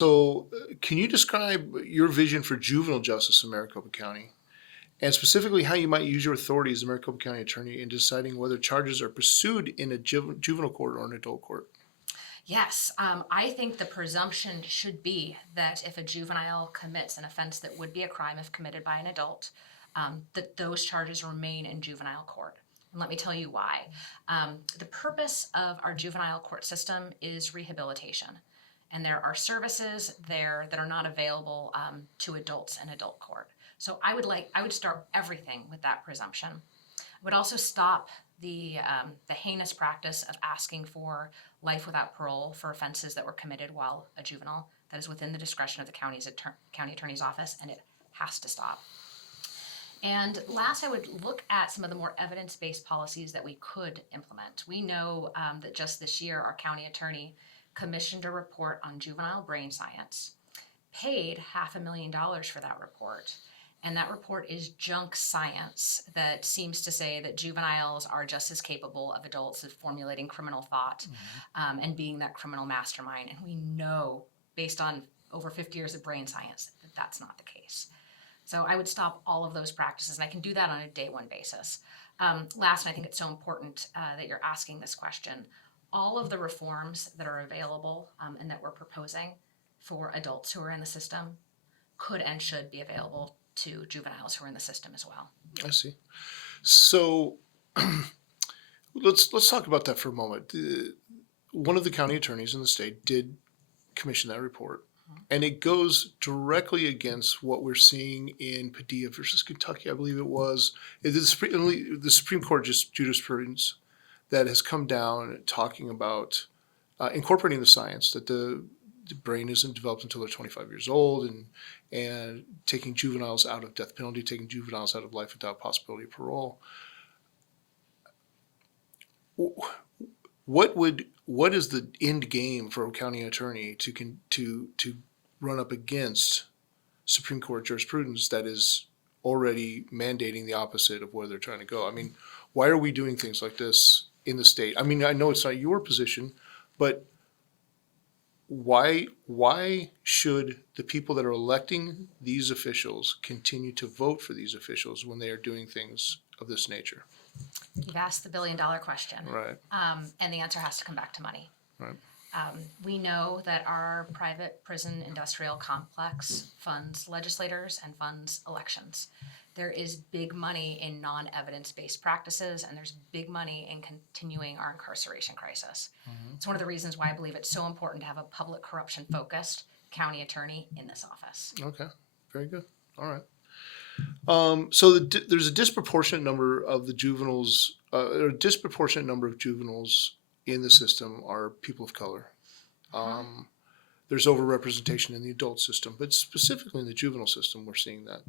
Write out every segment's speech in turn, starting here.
So, can you describe your vision for juvenile justice in Maricopa County? And specifically, how you might use your authority as the Maricopa County Attorney in deciding whether charges are pursued in a juvenile court or an adult court? Yes, I think the presumption should be that if a juvenile commits an offense that would be a crime if committed by an adult, that those charges remain in juvenile court. And let me tell you why. The purpose of our juvenile court system is rehabilitation, and there are services there that are not available to adults in adult court. So I would start everything with that presumption. I would also stop the heinous practice of asking for life without parole for offenses that were committed while a juvenile. That is within the discretion of the county attorney's office, and it has to stop. And last, I would look at some of the more evidence-based policies that we could implement. We know that just this year, our county attorney commissioned a report on juvenile brain science, paid $500,000 for that report, and that report is junk science that seems to say that juveniles are just as capable of adults of formulating criminal thought and being that criminal mastermind. And we know, based on over 50 years of brain science, that that's not the case. So I would stop all of those practices, and I can do that on a day one basis. Last, and I think it's so important that you're asking this question, all of the reforms that are available and that we're proposing for adults who are in the system could and should be available to juveniles who are in the system as well. I see. So, let's talk about that for a moment. One of the county attorneys in the state did commission that report, and it goes directly against what we're seeing in Padilla versus Kentucky, I believe it was. The Supreme Court jurisprudence that has come down talking about incorporating the science that the brain isn't developed until they're 25 years old, and taking juveniles out of death penalty, taking juveniles out of life without possibility of parole. What is the end game for a county attorney to run up against Supreme Court jurisprudence that is already mandating the opposite of where they're trying to go? I mean, why are we doing things like this in the state? I mean, I know it's not your position, but why should the people that are electing these officials continue to vote for these officials when they are doing things of this nature? You've asked the billion-dollar question, Right. And the answer has to come back to money. Right. We know that our private prison industrial complex funds legislators and funds elections. There is big money in non-evidence-based practices, and there's big money in continuing our incarceration crisis. It's one of the reasons why I believe it's so important to have a public corruption-focused county attorney in this office. Okay. Very good. All right. So there's a disproportionate number of the juveniles, or a disproportionate number of juveniles in the system are people of color. There's overrepresentation in the adult system, but specifically in the juvenile system, we're seeing that.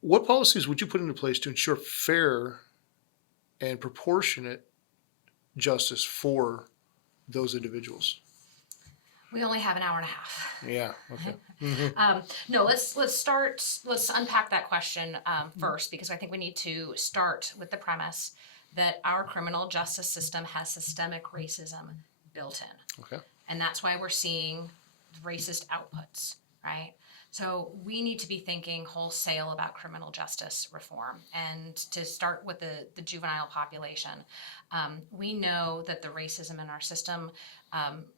What policies would you put into place to ensure fair and proportionate justice for those individuals? We only have an hour and a half. Yeah. Okay. No, let's unpack that question first, because I think we need to start with the premise that our criminal justice system has systemic racism built in. Okay. And that's why we're seeing racist outputs, right? So we need to be thinking wholesale about criminal justice reform. And to start with the juvenile population, we know that the racism in our system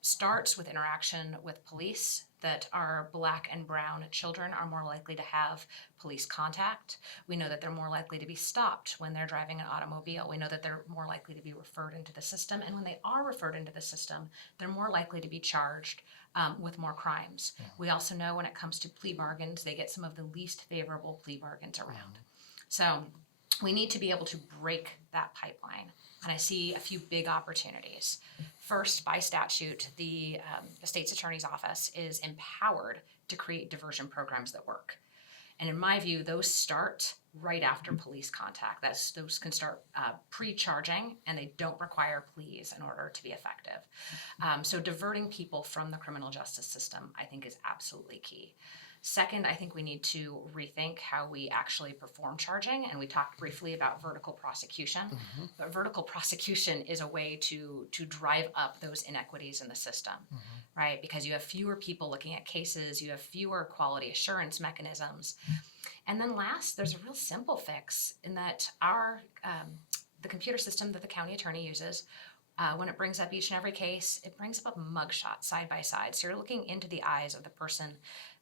starts with interaction with police, that our Black and brown children are more likely to have police contact. We know that they're more likely to be stopped when they're driving an automobile. We know that they're more likely to be referred into the system. And when they are referred into the system, they're more likely to be charged with more crimes. We also know when it comes to plea bargains, they get some of the least favorable plea bargains around. So we need to be able to break that pipeline. And I see a few big opportunities. First, by statute, the state's attorney's office is empowered to create diversion programs that work. And in my view, those start right after police contact. Those can start pre-charging, and they don't require pleas in order to be effective. So diverting people from the criminal justice system, I think, is absolutely key. Second, I think we need to rethink how we actually perform charging, and we talked briefly about vertical prosecution. But vertical prosecution is a way to drive up those inequities in the system, right? Because you have fewer people looking at cases, you have fewer quality assurance mechanisms. And then last, there's a real simple fix in that the computer system that the county attorney uses, when it brings up each and every case, it brings up a mugshot side by side. So you're looking into the eyes of the person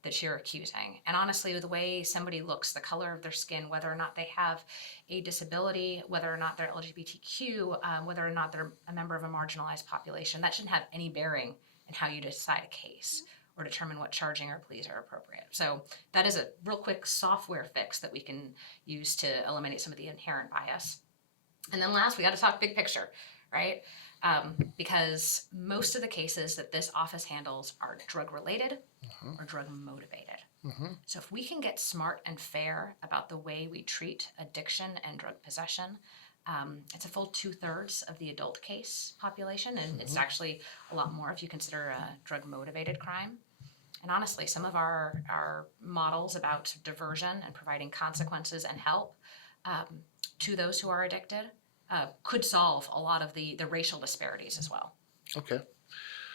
that you're accusing. And honestly, the way somebody looks, the color of their skin, whether or not they have a disability, whether or not they're LGBTQ, whether or not they're a member of a marginalized population, that shouldn't have any bearing in how you decide a case or determine what charging or pleas are appropriate. So that is a real quick software fix that we can use to eliminate some of the inherent bias. And then last, we got to talk big picture, right? Because most of the cases that this office handles are drug related or drug motivated. So if we can get smart and fair about the way we treat addiction and drug possession, it's a full 2/3 of the adult case population, and it's actually a lot more if you consider a drug motivated crime. And honestly, some of our models about diversion and providing consequences and help to those who are addicted could solve a lot of the racial disparities as well. Okay.